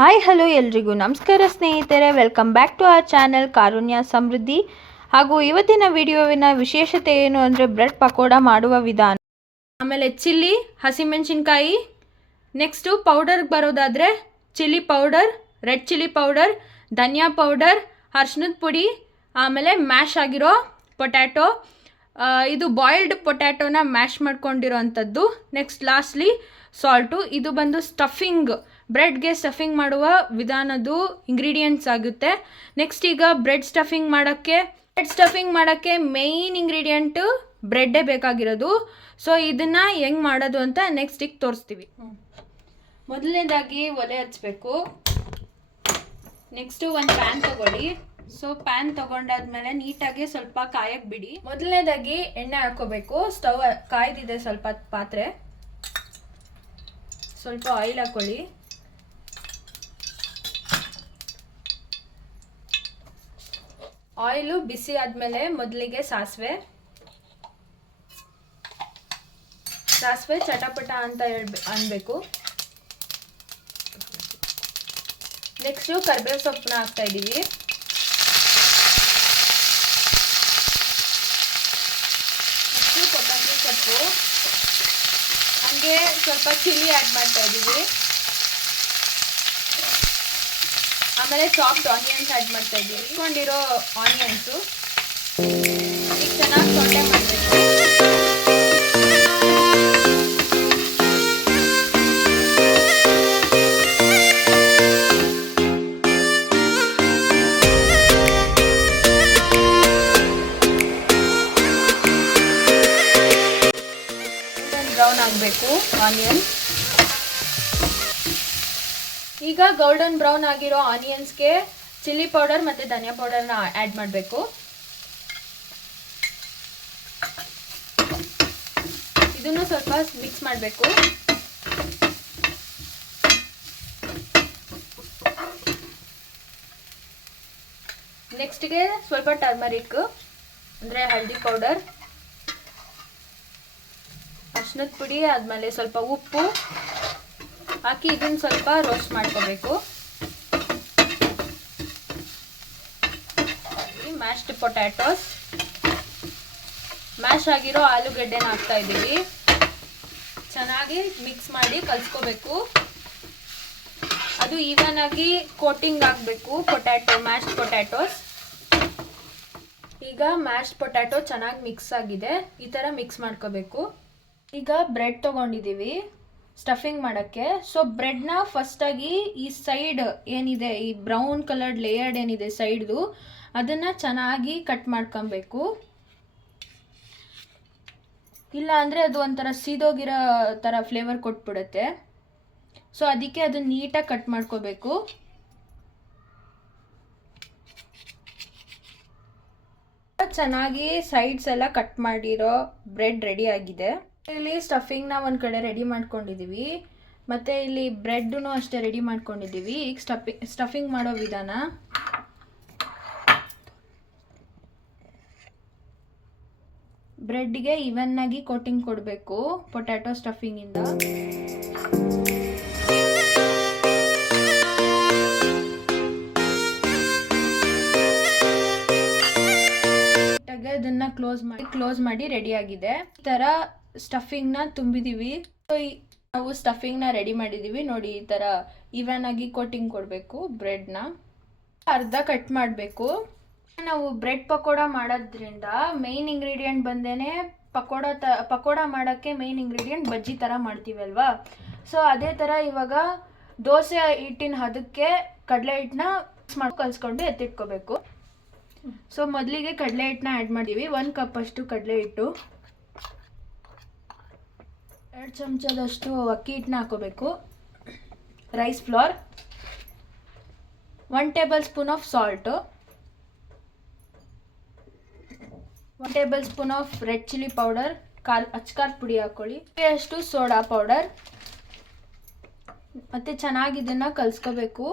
Hi hello ಎಲ್ರಿಗೂ ನಮಸ್ಕಾರ ಸ್ನೇಹಿತರೆ, welcome back to our channel Karunya Samruddhi. ಹಾಗೂ ಇವತ್ತಿನ ವಿಡಿಯೋವಿನ ವಿಶೇಷತೆ ಏನು ಅಂದರೆ ಬ್ರೆಡ್ ಪಕೋಡ ಮಾಡುವ ವಿಧಾನ, ಆಮೇಲೆ ಚಿಲ್ಲಿ, ಹಸಿಮೆಣಸಿನ್ಕಾಯಿ, ನೆಕ್ಸ್ಟು ಪೌಡರ್ಗೆ ಬರೋದಾದರೆ chilli powder, red chilli powder, ಧನಿಯಾ ಪೌಡರ್, ಅರ್ಶಿನದ ಪುಡಿ, ಆಮೇಲೆ ಮ್ಯಾಶ್ ಆಗಿರೋ ಪೊಟ್ಯಾಟೊ, ಇದು ಬಾಯ್ಲ್ಡ್ ಪೊಟ್ಯಾಟೊನ ಮ್ಯಾಶ್ ಮಾಡ್ಕೊಂಡಿರೋ ಅಂಥದ್ದು. Next lastly salt. ಇದು ಬಂದು ಸ್ಟಫಿಂಗ್, ಬ್ರೆಡ್ಗೆ ಸ್ಟಫಿಂಗ್ ಮಾಡುವ ವಿಧಾನದ್ದು ಇಂಗ್ರೀಡಿಯೆಂಟ್ಸ್ ಆಗುತ್ತೆ. ನೆಕ್ಸ್ಟ್ ಈಗ ಬ್ರೆಡ್ ಸ್ಟಫಿಂಗ್ ಮಾಡೋಕ್ಕೆ ಮೇಯ್ನ್ ಇಂಗ್ರೀಡಿಯೆಂಟು ಬ್ರೆಡ್ಡೇ ಬೇಕಾಗಿರೋದು. ಸೊ ಇದನ್ನು ಹೆಂಗೆ ಮಾಡೋದು ಅಂತ ನೆಕ್ಸ್ಟ್ ಈಗ ತೋರಿಸ್ತೀವಿ. ಮೊದಲನೇದಾಗಿ ಒಲೆ ಹಚ್ಚಬೇಕು. ನೆಕ್ಸ್ಟು ಒಂದು ಪ್ಯಾನ್ ತೊಗೊಳ್ಳಿ. ಸೊ ಪ್ಯಾನ್ ತೊಗೊಂಡಾದ್ಮೇಲೆ ನೀಟಾಗಿ ಸ್ವಲ್ಪ ಕಾಯಕ್ಕೆ ಬಿಡಿ. ಮೊದಲನೇದಾಗಿ ಎಣ್ಣೆ ಹಾಕ್ಕೋಬೇಕು. ಸ್ಟವ್ ಕಾಯ್ದಿದೆ ಸ್ವಲ್ಪ ಪಾತ್ರೆ. ಸ್ವಲ್ಪ ಆಯಿಲ್ ಹಾಕ್ಕೊಳ್ಳಿ. ಆಯಿಲು ಬಿಸಿ ಆದಮೇಲೆ ಮೊದಲಿಗೆ ಸಾಸಿವೆ ಚಟಪಟ ಅಂತ ಅನ್ಬೇಕು. ನೆಕ್ಸ್ಟು ಕರಿಬೇವು ಸೊಪ್ಪನ್ನ ಹಾಕ್ತಾ ಇದ್ದೀವಿ. ನೆಕ್ಸ್ಟು ಕೊತ್ತಂಬರಿ ಸೊಪ್ಪು, ಹಾಗೆ ಸ್ವಲ್ಪ ಚಿಲ್ಲಿ ಆ್ಯಡ್ ಮಾಡ್ತಾ ಇದ್ದೀವಿ. ಆಮೇಲೆ ಚಾಪ್ಡ್ ಆನಿಯನ್ಸ್ ಆ್ಯಡ್ ಮಾಡ್ತಾ ಇದ್ದೀವಿ. ಇಟ್ಕೊಂಡಿರೋ ಆನಿಯನ್ಸು ಈಗ ಚೆನ್ನಾಗಿ ಸೊಟ್ಟೆ ಮಾಡಬೇಕು. ಬ್ರೌನ್ ಆಗಬೇಕು ಆನಿಯನ್. ಈಗ ಗೋಲ್ಡನ್ ಬ್ರೌನ್ ಆಗಿರೋ ಆನಿಯನ್ಸ್ಗೆ ಚಿಲ್ಲಿ ಪೌಡರ್ ಮತ್ತು ಧನಿಯಾ ಪೌಡರ್ನ ಆ್ಯಡ್ ಮಾಡಬೇಕು. ಇದನ್ನು ಸ್ವಲ್ಪ ಮಿಕ್ಸ್ ಮಾಡಬೇಕು. ನೆಕ್ಸ್ಟ್ಗೆ ಸ್ವಲ್ಪ ಟರ್ಮರಿಕ್ ಅಂದರೆ ಹಳದಿ ಪೌಡರ್, ಅರಿಶಿನದ ಪುಡಿ, ಆದಮೇಲೆ ಸ್ವಲ್ಪ ಉಪ್ಪು ಹಾಕಿ ಇದನ್ನು ಸ್ವಲ್ಪ ರೋಸ್ಟ್ ಮಾಡ್ಕೋಬೇಕು. ಮ್ಯಾಶ್ಡ್ ಪೊಟ್ಯಾಟೋಸ್, ಮ್ಯಾಶ್ ಆಗಿರೋ ಆಲೂಗಡ್ಡೆನ ಹಾಕ್ತಾ ಇದ್ದೀವಿ. ಚೆನ್ನಾಗಿ ಮಿಕ್ಸ್ ಮಾಡಿ ಕಲಿಸ್ಕೋಬೇಕು. ಅದು ಈವನ್ ಆಗಿ ಕೋಟಿಂಗ್ ಆಗಬೇಕು ಮ್ಯಾಶ್ಡ್ ಪೊಟ್ಯಾಟೋಸ್. ಈಗ ಮ್ಯಾಶ್ಡ್ ಪೊಟ್ಯಾಟೊ ಚೆನ್ನಾಗಿ ಮಿಕ್ಸ್ ಆಗಿದೆ. ಈ ಥರ ಮಿಕ್ಸ್ ಮಾಡ್ಕೋಬೇಕು. ಈಗ ಬ್ರೆಡ್ ತೊಗೊಂಡಿದ್ದೀವಿ ಸ್ಟಫಿಂಗ್ ಮಾಡೋಕ್ಕೆ. ಸೊ ಬ್ರೆಡ್ನ ಫಸ್ಟಾಗಿ ಈ ಸೈಡ್ ಏನಿದೆ, ಈ ಬ್ರೌನ್ ಕಲರ್ಡ್ ಲೇಯರ್ಡ್ ಏನಿದೆ ಸೈಡ್ದು, ಅದನ್ನು ಚೆನ್ನಾಗಿ ಕಟ್ ಮಾಡ್ಕೊಬೇಕು. ಇಲ್ಲ ಅಂದರೆ ಅದು ಒಂಥರ ಸೀದೋಗಿರೋ ಥರ ಫ್ಲೇವರ್ ಕೊಟ್ಬಿಡುತ್ತೆ. ಸೊ ಅದಕ್ಕೆ ಅದನ್ನು ನೀಟಾಗಿ ಕಟ್ ಮಾಡ್ಕೋಬೇಕು. ಚೆನ್ನಾಗಿ ಸೈಡ್ಸ್ ಎಲ್ಲ ಕಟ್ ಮಾಡಿರೋ ಬ್ರೆಡ್ ರೆಡಿ ಆಗಿದೆ. ಇಲ್ಲಿ ಸ್ಟಫಿಂಗ್ನ ಒಂದು ಕಡೆ ರೆಡಿ ಮಾಡ್ಕೊಂಡಿದ್ದೀವಿ, ಮತ್ತು ಇಲ್ಲಿ ಬ್ರೆಡ್ನು ಅಷ್ಟೇ ರೆಡಿ ಮಾಡ್ಕೊಂಡಿದ್ದೀವಿ. ಈಗ ಸ್ಟಫಿಂಗ್ ಮಾಡೋ ವಿಧಾನ. ಬ್ರೆಡ್ಗೆ ಇವನ್ನಾಗಿ ಕೋಟಿಂಗ್ ಕೊಡಬೇಕು ಪೊಟ್ಯಾಟೊ ಸ್ಟಫಿಂಗಿಂದ. ಅದನ್ನು ಕ್ಲೋಸ್ ಮಾಡಿ ರೆಡಿ ಆಗಿದೆ. ಈ ಥರ ಸ್ಟಫಿಂಗ್ನ ತುಂಬಿದ್ದೀವಿ. ನಾವು ಸ್ಟಫಿಂಗ್ನ ರೆಡಿ ಮಾಡಿದ್ದೀವಿ ನೋಡಿ. ಈ ಥರ ಈವನ್ ಆಗಿ ಕೋಟಿಂಗ್ ಕೊಡಬೇಕು. ಬ್ರೆಡ್ನ ಅರ್ಧ ಕಟ್ ಮಾಡಬೇಕು. ನಾವು ಬ್ರೆಡ್ ಪಕೋಡ ಮಾಡೋದ್ರಿಂದ ಮೇಯ್ನ್ ಇಂಗ್ರೀಡಿಯೆಂಟ್ ಬಂದೇನೆ ಪಕೋಡ ಮಾಡೋಕ್ಕೆ ಮೇಯ್ನ್ ಇಂಗ್ರೀಡಿಯೆಂಟ್ ಬಜ್ಜಿ ಥರ ಮಾಡ್ತೀವಲ್ವಾ. ಸೊ ಅದೇ ಥರ ಇವಾಗ ದೋಸೆ ಹಿಟ್ಟಿನ ಹದಕ್ಕೆ ಕಡಲೆ ಹಿಟ್ಟನ್ನ ಮಿಕ್ಸ್ ಮಾಡಿ ಕಲಿಸ್ಕೊಂಡು ಎತ್ತಿಟ್ಕೋಬೇಕು. ಸೊ ಮೊದಲಿಗೆ ಕಡಲೆ ಹಿಟ್ಟನ್ನ ಆ್ಯಡ್ ಮಾಡಿದ್ದೀವಿ. 1 ಕಪ್ ಅಷ್ಟು ಕಡಲೆ ಹಿಟ್ಟು, 2 ಚಮಚದಷ್ಟು ಅಕ್ಕಿ ಹಿಟ್ಟನ್ನ ಹಾಕೋಬೇಕು. Rice flour, 1 tablespoon of salt, 1 tablespoon of red chilli powder, ಅಚ್ಕಾರದ ಪುಡಿ ಹಾಕ್ಕೊಳ್ಳಿ, ಅಷ್ಟು ಸೋಡಾ ಪೌಡರ್. ಮತ್ತು ಚೆನ್ನಾಗಿ ಇದನ್ನು ಕಲಿಸ್ಕೋಬೇಕು.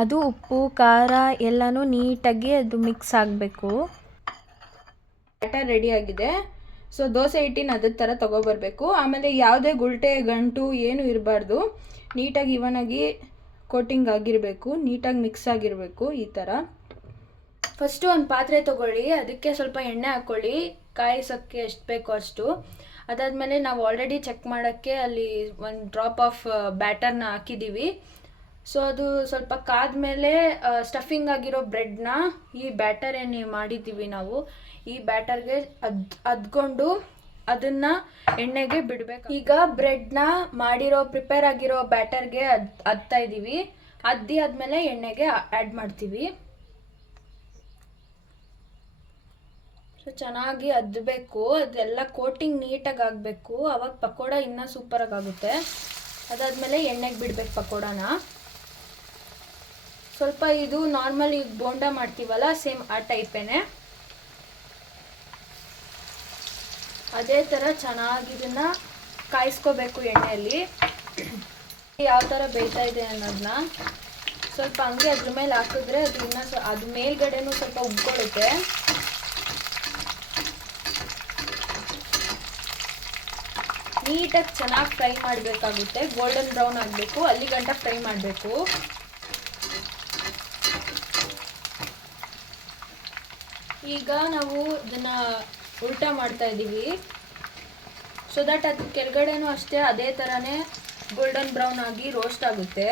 ಅದು ಉಪ್ಪು ಖಾರ ಎಲ್ಲನೂ ನೀಟಾಗಿ ಅದು ಮಿಕ್ಸ್ ಆಗಬೇಕು. ಬ್ಯಾಟರ್ ರೆಡಿ ಆಗಿದೆ. ಸೊ ದೋಸೆ ಹಿಟ್ಟಿನ ಅದ್ರ ಥರ ತೊಗೊಬರ್ಬೇಕು. ಆಮೇಲೆ ಯಾವುದೇ ಗುಳ್ಟೆ ಗಂಟು ಏನು ಇರಬಾರ್ದು, ನೀಟಾಗಿ ಇವನಾಗಿ ಕೋಟಿಂಗ್ ಆಗಿರಬೇಕು, ನೀಟಾಗಿ ಮಿಕ್ಸ್ ಆಗಿರಬೇಕು. ಈ ಥರ ಫಸ್ಟು ಒಂದು ಪಾತ್ರೆ ತೊಗೊಳ್ಳಿ, ಅದಕ್ಕೆ ಸ್ವಲ್ಪ ಎಣ್ಣೆ ಹಾಕ್ಕೊಳ್ಳಿ, ಕಾಯಿಸೋಕ್ಕೆ ಎಷ್ಟು ಬೇಕೋ ಅಷ್ಟು. ಅದಾದಮೇಲೆ ನಾವು ಆಲ್ರೆಡಿ ಚೆಕ್ ಮಾಡೋಕ್ಕೆ ಅಲ್ಲಿ ಒಂದು ಡ್ರಾಪ್ ಆಫ್ ಬ್ಯಾಟರ್ನ ಹಾಕಿದ್ದೀವಿ. ಸೊ ಅದು ಸ್ವಲ್ಪ ಕಾದ್ಮೇಲೆ ಸ್ಟಫಿಂಗ್ ಆಗಿರೋ ಬ್ರೆಡ್ನ ಈ ಬ್ಯಾಟರ್ ಏನು ಮಾಡಿದ್ದೀವಿ ನಾವು, ಈ ಬ್ಯಾಟರ್ಗೆ ಅದ್ಕೊಂಡು ಅದನ್ನು ಎಣ್ಣೆಗೆ ಬಿಡಬೇಕು. ಈಗ ಬ್ರೆಡ್ನ ಮಾಡಿರೋ ಪ್ರಿಪೇರ್ ಆಗಿರೋ ಬ್ಯಾಟರ್ಗೆ ಅದ್ತಾ ಇದ್ದೀವಿ. ಅದ್ದಿ ಆದಮೇಲೆ ಎಣ್ಣೆಗೆ ಆ್ಯಡ್ ಮಾಡ್ತೀವಿ. ಸೊ ಚೆನ್ನಾಗಿ ಅದ್ದಬೇಕು, ಅದೆಲ್ಲ ಕೋಟಿಂಗ್ ನೀಟಾಗಿ ಆಗಬೇಕು, ಅವಾಗ ಪಕೋಡ ಇನ್ನೂ ಸೂಪರಾಗಿ ಆಗುತ್ತೆ. ಅದಾದಮೇಲೆ ಎಣ್ಣೆಗೆ ಬಿಡಬೇಕು ಪಕೋಡನ. ಸ್ವಲ್ಪ ಇದು ನಾರ್ಮಲ್ ಈಗ ಬೋಂಡ ಮಾಡ್ತೀವಲ್ಲ, ಸೇಮ್ ಆ ಟೈಪೇನೆ. ಅದೇ ಥರ ಚೆನ್ನಾಗಿ ಇದನ್ನು ಕಾಯಿಸ್ಕೋಬೇಕು ಎಣ್ಣೆಯಲ್ಲಿ. ಯಾವ ಥರ ಬೇಯ್ತಾ ಇದೆ ಅನ್ನೋದನ್ನ ಸ್ವಲ್ಪ ಹಂಗೆ ಅದ್ರ ಮೇಲೆ ಹಾಕಿದ್ರೆ ಅದು ಇನ್ನೂ ಅದು ಮೇಲ್ಗಡೆನೂ ಸ್ವಲ್ಪ ಉಬ್ಕೊಳ್ಳುತ್ತೆ. ನೀಟಾಗಿ ಚೆನ್ನಾಗಿ ಫ್ರೈ ಮಾಡಬೇಕಾಗುತ್ತೆ, ಗೋಲ್ಡನ್ ಬ್ರೌನ್ ಆಗಬೇಕು, ಅಲ್ಲಿ ಗಂಟ ಫ್ರೈ ಮಾಡಬೇಕು. ಈಗ ನಾವು ಇದನ್ನು ಉಲ್ಟಾ ಮಾಡ್ತಾ ಇದ್ದೀವಿ, ಸೊ ದಟ್ ಅದು ಕೆಳಗಡೆನೂ ಅಷ್ಟೇ ಅದೇ ಥರನೇ ಗೋಲ್ಡನ್ ಬ್ರೌನ್ ಆಗಿ ರೋಸ್ಟ್ ಆಗುತ್ತೆ.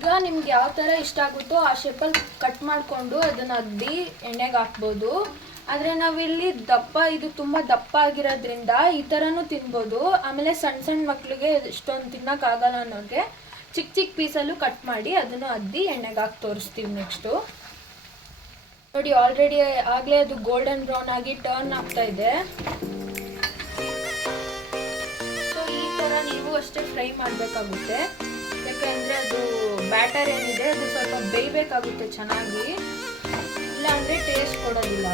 ಈಗ ನಿಮ್ಗೆ ಯಾವ ಥರ ಇಷ್ಟ ಆಗುತ್ತೋ ಆ ಶೇಪಲ್ಲಿ ಕಟ್ ಮಾಡಿಕೊಂಡು ಅದನ್ನು ಅದ್ದಿ ಎಣ್ಣೆಗೆ ಹಾಕ್ಬೋದು. ಆದರೆ ನಾವಿಲ್ಲಿ ಇದು ತುಂಬ ದಪ್ಪ ಆಗಿರೋದ್ರಿಂದ ಈ ಥರನೂ ತಿನ್ಬೋದು. ಆಮೇಲೆ ಸಣ್ಣ ಸಣ್ಣ ಮಕ್ಕಳಿಗೆ ಇಷ್ಟೊಂದು ತಿನ್ನೋಕ್ಕಾಗಲ್ಲ ಅನ್ನೋರಿಗೆ ಚಿಕ್ಕ ಚಿಕ್ಕ ಪೀಸಲ್ಲೂ ಕಟ್ ಮಾಡಿ ಅದನ್ನು ಅದ್ದಿ ಎಣ್ಣೆಗೆ ಹಾಕಿ ತೋರಿಸ್ತೀವಿ. ನೆಕ್ಸ್ಟು ನೋಡಿ, ಆಲ್ರೆಡಿ ಆಗಲೇ ಅದು ಗೋಲ್ಡನ್ ಬ್ರೌನ್ ಆಗಿ ಟರ್ನ್ ಆಗ್ತಾ ಇದೆ. ಸೊ ಈ ಥರ ನೀವು ಅಷ್ಟೇ ಫ್ರೈ ಮಾಡಬೇಕಾಗುತ್ತೆ, ಯಾಕಂದರೆ ಅದು ಬ್ಯಾಟರ್ ಏನಿದೆ ಅದು ಸ್ವಲ್ಪ ಬೇಯಬೇಕಾಗುತ್ತೆ ಚೆನ್ನಾಗಿ, ಇಲ್ಲಾಂದರೆ ಟೇಸ್ಟ್ ಕೊಡೋದಿಲ್ಲ.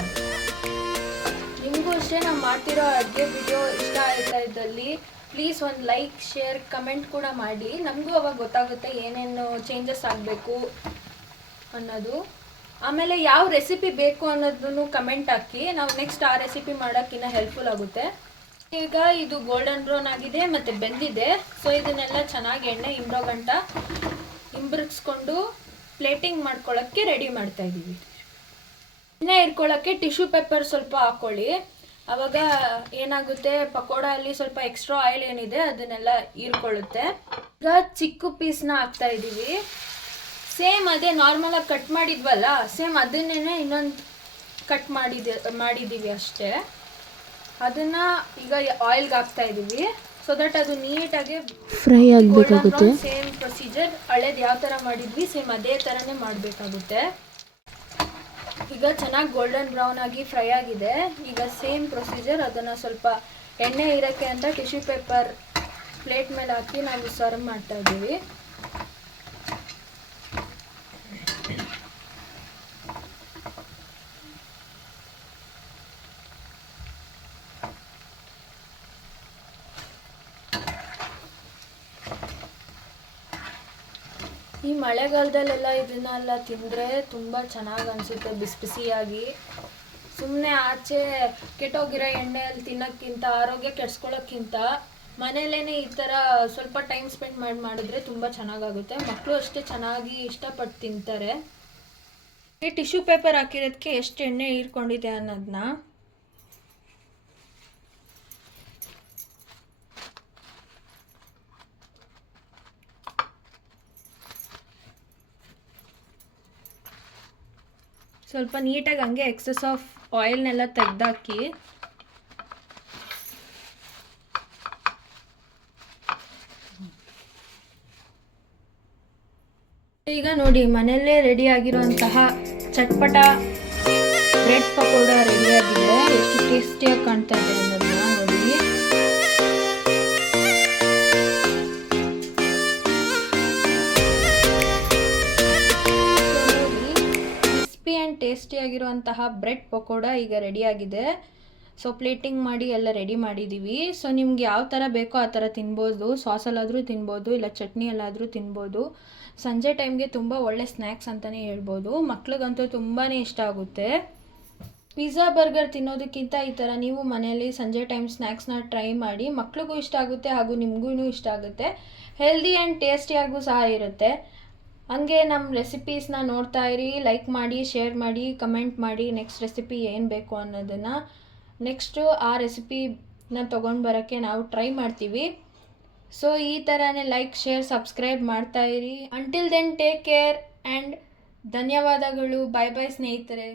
ನಿಮಗೂ ಅಷ್ಟೇ ನಾವು ಮಾಡ್ತಿರೋ ಅಡುಗೆ ವಿಡಿಯೋ ಇಷ್ಟ ಆಯ್ತಾ ಇದ್ದಲ್ಲಿ ಪ್ಲೀಸ್ ಒಂದು ಲೈಕ್, ಶೇರ್, ಕಮೆಂಟ್ ಕೂಡ ಮಾಡಿ. ನಮಗೂ ಅವಾಗ ಗೊತ್ತಾಗುತ್ತೆ ಏನೇನು ಚೇಂಜಸ್ ಆಗಬೇಕು ಅನ್ನೋದು. ಆಮೇಲೆ ಯಾವ ರೆಸಿಪಿ ಬೇಕು ಅನ್ನೋದನ್ನು ಕಮೆಂಟ್ ಹಾಕಿ, ನಾವು ನೆಕ್ಸ್ಟ್ ಆ ರೆಸಿಪಿ ಮಾಡೋಕ್ಕಿನ್ನ ಹೆಲ್ಪ್ಫುಲ್ ಆಗುತ್ತೆ. ಈಗ ಇದು ಗೋಲ್ಡನ್ ಬ್ರೌನ್ ಆಗಿದೆ ಮತ್ತು ಬೆಂದಿದೆ. ಸೊ ಇದನ್ನೆಲ್ಲ ಚೆನ್ನಾಗಿ ಎಣ್ಣೆ ಹಿಂಬರಿಸ್ಕೊಂಡು ಪ್ಲೇಟಿಂಗ್ ಮಾಡ್ಕೊಳ್ಳೋಕ್ಕೆ ರೆಡಿ ಮಾಡ್ತಾ ಇದ್ದೀವಿ. ಎಣ್ಣೆ ಇಟ್ಕೊಳ್ಳೋಕ್ಕೆ ಟಿಶ್ಯೂ ಪೇಪರ್ ಸ್ವಲ್ಪ ಹಾಕ್ಕೊಳ್ಳಿ, ಆವಾಗ ಏನಾಗುತ್ತೆ ಪಕೋಡ ಅಲ್ಲಿ ಸ್ವಲ್ಪ ಎಕ್ಸ್ಟ್ರಾ ಆಯಿಲ್ ಏನಿದೆ ಅದನ್ನೆಲ್ಲ ಹೀರ್ಕೊಳ್ಳುತ್ತೆ. ಈಗ ಚಿಕ್ಕ ಪೀಸ್ನ ಹಾಕ್ತಾ ಇದ್ದೀವಿ, ಸೇಮ್ ಅದೇ ನಾರ್ಮಲಾಗಿ ಕಟ್ ಮಾಡಿದ್ವಲ್ಲ, ಸೇಮ್ ಅದನ್ನೇ ಇನ್ನೊಂದು ಕಟ್ ಮಾಡಿದ್ದೀವಿ ಅಷ್ಟೇ. ಅದನ್ನು ಈಗ ಆಯಿಲ್ಗೆ ಹಾಕ್ತಾ ಇದ್ದೀವಿ, ಸೊ ದಟ್ ಅದು ನೀಟಾಗಿ ಫ್ರೈ ಆಗಬೇಕಾಗುತ್ತೆ. ಸೇಮ್ ಪ್ರೊಸೀಜರ್ ಹಳೇದು ಯಾವ ಥರ ಮಾಡಿದ್ವಿ ಸೇಮ್ ಅದೇ ಥರನೇ ಮಾಡಬೇಕಾಗುತ್ತೆ. ಈಗ ಚೆನ್ನಾಗಿ ಗೋಲ್ಡನ್ ಬ್ರೌನ್ ಆಗಿ ಫ್ರೈ ಆಗಿದೆ. ಈಗ ಸೇಮ್ ಪ್ರೊಸೀಜರ್ ಅದನ್ನು ಸ್ವಲ್ಪ ಎಣ್ಣೆ ಇರೋಕ್ಕೆ ಅಂತ ಟಿಶ್ಯೂ ಪೇಪರ್ ಪ್ಲೇಟ್ ಮೇಲೆ ಹಾಕಿ ನಾವು ಸರ್ವ್ ಮಾಡ್ತಾ ಇದ್ದೀವಿ. ಈ ಮಳೆಗಾಲದಲ್ಲೆಲ್ಲ ಇದನ್ನೆಲ್ಲ ತಿಂದರೆ ತುಂಬ ಚೆನ್ನಾಗಿ ಅನಿಸುತ್ತೆ, ಬಿಸಿ ಬಿಸಿಯಾಗಿ. ಸುಮ್ಮನೆ ಆಚೆ ಕೆಟ್ಟೋಗಿರೋ ಎಣ್ಣೆಯಲ್ಲಿ ತಿನ್ನೋಕ್ಕಿಂತ, ಆರೋಗ್ಯ ಕೆಡಿಸ್ಕೊಳ್ಳೋಕ್ಕಿಂತ ಮನೇಲೇ ಈ ಥರ ಸ್ವಲ್ಪ ಟೈಮ್ ಸ್ಪೆಂಡ್ ಮಾಡಿದ್ರೆ ತುಂಬ ಚೆನ್ನಾಗಾಗುತ್ತೆ. ಮಕ್ಕಳು ಅಷ್ಟೇ ಚೆನ್ನಾಗಿ ಇಷ್ಟಪಟ್ಟು ತಿಂತಾರೆ. ಈ ಟಿಶ್ಯೂ ಪೇಪರ್ ಹಾಕಿರೋದಕ್ಕೆ ಎಷ್ಟು ಎಣ್ಣೆ ಹೀರ್ಕೊಂಡಿದೆ ಅನ್ನೋದನ್ನ ಸ್ವಲ್ಪ ನೀಟಾಗಿ ಹಂಗೆ ಎಕ್ಸಸ್ ಆಫ್ ಆಯಿಲ್ನೆಲ್ಲ ತೆಗೆದಾಕಿ ಈಗ ನೋಡಿ ಮನೆಯಲ್ಲೇ ರೆಡಿ ಆಗಿರುವಂತಹ ಚಟ್ಪಟ ಬ್ರೆಡ್ ಪಕೋಡ ರೆಡಿಯಾಗಿದೆ. ಎಷ್ಟು ಟೇಸ್ಟಿಯಾಗಿ ಕಾಣ್ತಾ ಇದೆ ಅನ್ನೋದನ್ನ ನೋಡಿ. ಕ್ರಿಸ್ಪಿ ಆ್ಯಂಡ್ ಟೇಸ್ಟಿಯಾಗಿರುವಂತಹ ಬ್ರೆಡ್ ಪಕೋಡ ಈಗ ರೆಡಿಯಾಗಿದೆ. ಸೊ ಪ್ಲೇಟಿಂಗ್ ಮಾಡಿ ಎಲ್ಲ ರೆಡಿ ಮಾಡಿದ್ದೀವಿ. ಸೊ ನಿಮ್ಗೆ ಯಾವ ಥರ ಬೇಕೋ ಆ ಥರ ತಿನ್ಬೋದು. ಸಾಸಲ್ಲಾದರೂ ತಿನ್ಬೋದು, ಇಲ್ಲ ಚಟ್ನಿಯಲ್ಲಾದರೂ ತಿನ್ಬೋದು. ಸಂಜೆ ಟೈಮ್ಗೆ ತುಂಬ ಒಳ್ಳೆ ಸ್ನ್ಯಾಕ್ಸ್ ಅಂತಲೇ ಹೇಳ್ಬೋದು. ಮಕ್ಳಿಗಂತೂ ತುಂಬಾ ಇಷ್ಟ ಆಗುತ್ತೆ. ಪಿಜ್ಜಾ ಬರ್ಗರ್ ತಿನ್ನೋದಕ್ಕಿಂತ ಈ ಥರ ನೀವು ಮನೆಯಲ್ಲಿ ಸಂಜೆ ಟೈಮ್ ಸ್ನ್ಯಾಕ್ಸ್ನ ಟ್ರೈ ಮಾಡಿ. ಮಕ್ಳಿಗೂ ಇಷ್ಟ ಆಗುತ್ತೆ ಹಾಗೂ ನಿಮಗೂ ಇಷ್ಟ ಆಗುತ್ತೆ. ಹೆಲ್ದಿ ಆ್ಯಂಡ್ ಟೇಸ್ಟಿಯಾಗೂ ಸಹ ಇರುತ್ತೆ. ಹಂಗೆ ನಮ್ಮ ರೆಸಿಪೀಸ್ನ ನೋಡ್ತಾ ಇರಿ, ಲೈಕ್ ಮಾಡಿ, ಶೇರ್ ಮಾಡಿ, ಕಮೆಂಟ್ ಮಾಡಿ ನೆಕ್ಸ್ಟ್ ರೆಸಿಪಿ ಏನು ಬೇಕು ಅನ್ನೋದನ್ನು. ನೆಕ್ಸ್ಟು ಆ ರೆಸಿಪಿನ ತೊಗೊಂಡು ಬರೋಕ್ಕೆ ನಾವು ಟ್ರೈ ಮಾಡ್ತೀವಿ. ಸೊ ಈ ಥರನೇ ಲೈಕ್, ಶೇರ್, ಸಬ್ಸ್ಕ್ರೈಬ್ ಮಾಡ್ತಾ ಇರಿ. Until then take care and ಧನ್ಯವಾದಗಳು. ಬಾಯ್ ಬಾಯ್ ಸ್ನೇಹಿತರೆ.